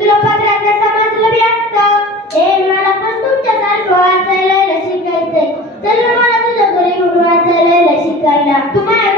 तुला पत्रातलं समजलं बी असतं? ए मला पण तुमच्या सारखं वाचायला शिकायचंय चल मला तुझ्या घरी घेऊन वाचायला शिकायला तू माझ्या